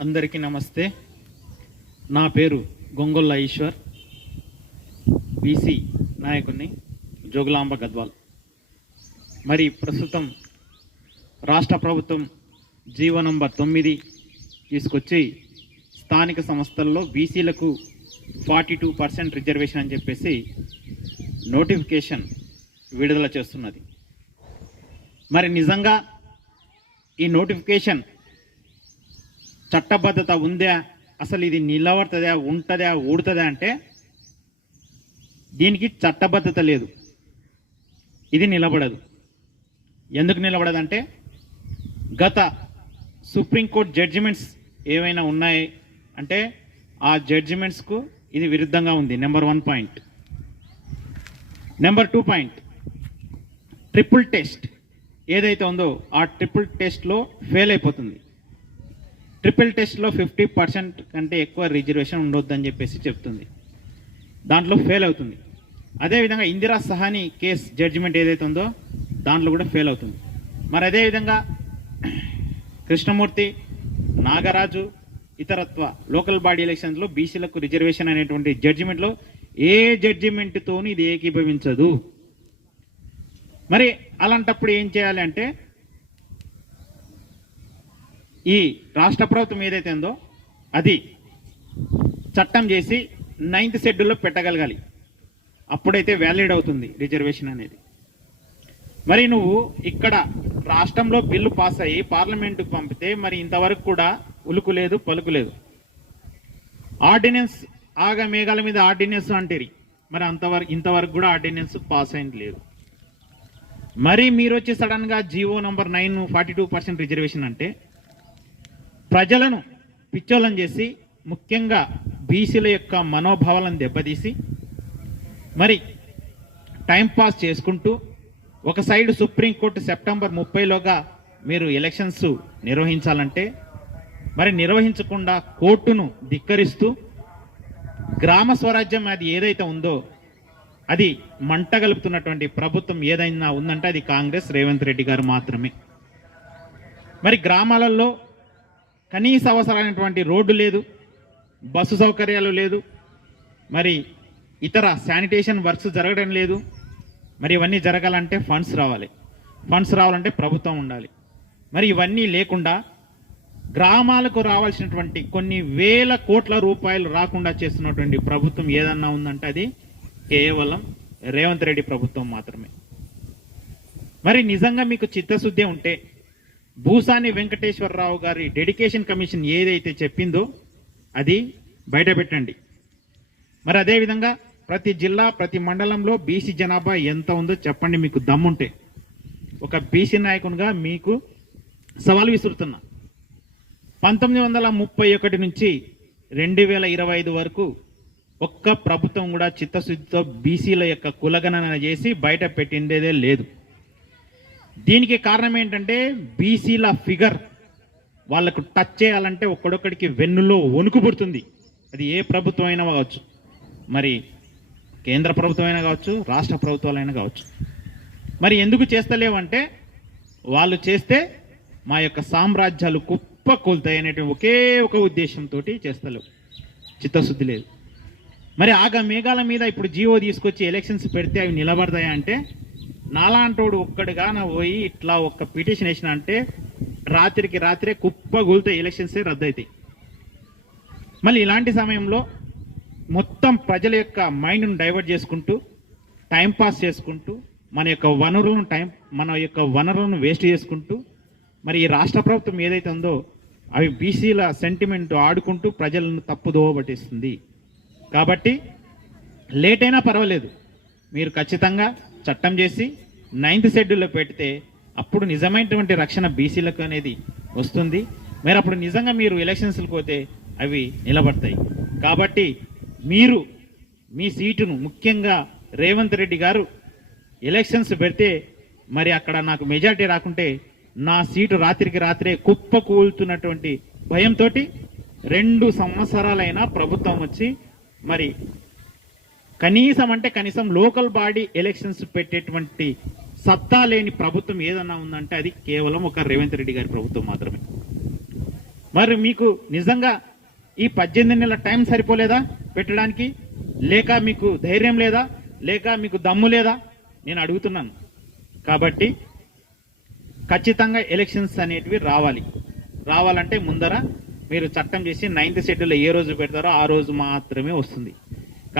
అందరికీ నమస్తే. నా పేరు గొంగొల్ల ఈశ్వర్. బీసీ నాయకుడిని జోగులాంబ గద్వాల్. మరి ప్రస్తుతం రాష్ట్ర ప్రభుత్వం జీవో నంబర్ తొమ్మిది తీసుకొచ్చి స్థానిక సంస్థల్లో బీసీలకు ఫార్టీ టూ పర్సెంట్ రిజర్వేషన్ అని చెప్పేసి నోటిఫికేషన్ విడుదల చేస్తున్నది. మరి నిజంగా ఈ నోటిఫికేషన్ చట్టబద్ధత ఉందా? అసలు ఇది నిలబడుతుందా ఉంటుందా ఊడుతుందా అంటే దీనికి చట్టబద్ధత లేదు. ఇది నిలబడదు. ఎందుకు నిలబడదంటే గత సుప్రీంకోర్టు జడ్జిమెంట్స్ ఏమైనా ఉన్నాయి అంటే ఆ జడ్జిమెంట్స్కు ఇది విరుద్ధంగా ఉంది. Number one point. Number two point. Triple test ఏదైతే ఉందో ఆ ట్రిపుల్ టెస్ట్లో ఫెయిల్ అయిపోతుంది. ట్రిపుల్ టెస్ట్లో ఫిఫ్టీ పర్సెంట్ కంటే ఎక్కువ రిజర్వేషన్ ఉండొద్దని చెప్పేసి చెప్తుంది. దాంట్లో ఫెయిల్ అవుతుంది. అదేవిధంగా ఇందిరా సహాని కేస్ జడ్జిమెంట్ ఏదైతే ఉందో దాంట్లో కూడా ఫెయిల్ అవుతుంది. మరి అదేవిధంగా కృష్ణమూర్తి నాగరాజు ఇతరత్వ లోకల్ బాడీ ఎలక్షన్స్లో బీసీలకు రిజర్వేషన్ అనేటువంటి జడ్జిమెంట్లో ఏ జడ్జిమెంట్తోని ఇది ఏకీభవించదు. మరి అలాంటప్పుడు ఏం చేయాలి అంటే ఈ రాష్ట్ర ప్రభుత్వం ఏదైతే ఉందో అది చట్టం చేసి నైన్త్ షెడ్యూల్లో పెట్టగలగాలి. అప్పుడైతే వ్యాలిడ్ అవుతుంది రిజర్వేషన్ అనేది. మరి నువ్వు ఇక్కడ రాష్ట్రంలో బిల్లు పాస్ అయ్యి పార్లమెంటుకు పంపితే మరి ఇంతవరకు కూడా ఉలుకు లేదు పలుకు లేదు. ఆర్డినెన్స్ ఆగ మేఘాల మీద ఆర్డినెన్స్ అంటేరి. మరి అంతవరకు ఇంతవరకు కూడా ఆర్డినెన్స్ పాస్ అయింది లేదు. మరి మీరు వచ్చి సడన్గా G O number nine forty two percent reservation అంటే ప్రజలను పిచ్చోళం చేసి ముఖ్యంగా బీసీల యొక్క మనోభావాలను దెబ్బతీసి మరి టైంపాస్ చేసుకుంటూ ఒక సైడ్ సుప్రీంకోర్టు సెప్టెంబర్ ముప్పైలోగా మీరు ఎలక్షన్స్ నిర్వహించాలంటే మరి నిర్వహించకుండా కోర్టును ధిక్కరిస్తూ గ్రామ స్వరాజ్యం అది ఏదైతే ఉందో అది మంట గలుపుతున్నటువంటి ప్రభుత్వం ఏదైనా ఉందంటే అది కాంగ్రెస్ రేవంత్ రెడ్డి గారు మాత్రమే. మరి గ్రామాలలో కనీస అవసరమైనటువంటి రోడ్డు లేదు బస్సు సౌకర్యాలు లేదు మరి ఇతర శానిటేషన్ వర్క్స్ జరగడం లేదు. మరి ఇవన్నీ జరగాలంటే ఫండ్స్ రావాలి. ఫండ్స్ రావాలంటే ప్రభుత్వం ఉండాలి. మరి ఇవన్నీ లేకుండా గ్రామాలకు రావాల్సినటువంటి కొన్ని వేల కోట్ల రూపాయలు రాకుండా చేస్తున్నటువంటి ప్రభుత్వం ఏదన్నా ఉందంటే అది కేవలం రేవంత్ రెడ్డి ప్రభుత్వం మాత్రమే. మరి నిజంగా మీకు చిత్తశుద్ధి ఉంటే భూసాని వెంకటేశ్వరరావు గారి డెడికేషన్ కమిషన్ ఏదైతే చెప్పిందో అది బయట పెట్టండి. మరి అదేవిధంగా ప్రతి జిల్లా ప్రతి మండలంలో బీసీ జనాభా ఎంత ఉందో చెప్పండి మీకు దమ్ముంటే. ఒక బీసీ నాయకునిగా మీకు సవాల్ విసురుతున్నా. పంతొమ్మిది వందల ముప్పై ఒకటి నుంచి రెండు వేల ఇరవై ఐదు వరకు ఒక్క ప్రభుత్వం కూడా చిత్తశుద్ధితో బీసీల యొక్క కులగణన చేసి బయట పెట్టిండేదే లేదు. దీనికి కారణం ఏంటంటే బీసీల ఫిగర్ వాళ్ళకు టచ్ చేయాలంటే ఒక్కడొక్కడికి వెన్నులో వణుకు పుడుతుంది. అది ఏ ప్రభుత్వం అయినా కావచ్చు. మరి కేంద్ర ప్రభుత్వం అయినా కావచ్చు రాష్ట్ర ప్రభుత్వాలైనా కావచ్చు. మరి ఎందుకు చేస్తలేవంటే వాళ్ళు చేస్తే మా యొక్క సామ్రాజ్యాలు కుప్ప కూలుతాయి ఒకే ఒక ఉద్దేశంతో చేస్తలేవు. చిత్తశుద్ధి లేదు. మరి ఆగ మేఘాల మీద ఇప్పుడు జీవో తీసుకొచ్చి ఎలక్షన్స్ పెడితే అవి నిలబడతాయా అంటే నాలాంటోడు ఒక్కడిగా నా పోయి ఇట్లా ఒక్క పిటిషన్ వేసిన అంటే రాత్రికి రాత్రే కుప్ప కూలుతాయి ఎలక్షన్సే రద్దయితాయి. మళ్ళీ ఇలాంటి సమయంలో మొత్తం ప్రజల యొక్క మైండ్ను డైవర్ట్ చేసుకుంటూ టైంపాస్ చేసుకుంటూ మన యొక్క వనరులను టైం మన యొక్క వనరులను వేస్ట్ చేసుకుంటూ మరి ఈ రాష్ట్ర ప్రభుత్వం ఏదైతే ఉందో అవి బీసీల సెంటిమెంట్ ఆడుకుంటూ ప్రజలను తప్పుదోవ పట్టిస్తుంది. కాబట్టి లేట్ అయినా పర్వాలేదు. మీరు ఖచ్చితంగా చట్టం చేసి నైన్త్ షెడ్యూల్లో పెడితే అప్పుడు నిజమైనటువంటి రక్షణ బీసీలకు అనేది వస్తుంది. మరి అప్పుడు నిజంగా మీరు ఎలక్షన్స్కి పోతే అవి నిలబడతాయి. కాబట్టి మీరు మీ సీటును ముఖ్యంగా రేవంత్ రెడ్డి గారు ఎలక్షన్స్ పెడితే మరి అక్కడ నాకు మెజార్టీ రాకుంటే నా సీటు రాత్రికి రాత్రే కుప్ప కూలుతున్నటువంటి భయంతో రెండు సంవత్సరాలైనా ప్రభుత్వం వచ్చి మరి కనీసం అంటే కనీసం లోకల్ బాడీ ఎలక్షన్స్ పెట్టేటువంటి సత్తా లేని ప్రభుత్వం ఏదన్నా ఉందంటే అది కేవలం ఒక రేవంత్ రెడ్డి గారి ప్రభుత్వం మాత్రమే. మరి మీకు నిజంగా ఈ పద్దెనిమిది నెలల టైం సరిపోలేదా పెట్టడానికి? లేక మీకు ధైర్యం లేదా? లేక మీకు దమ్ము లేదా? నేను అడుగుతున్నాను. కాబట్టి ఖచ్చితంగా ఎలక్షన్స్ అనేటివి రావాలి. రావాలంటే ముందర మీరు చట్టం చేసి నైన్త్ షెడ్యూల్లో ఏ రోజు పెడతారో ఆ రోజు మాత్రమే వస్తుంది.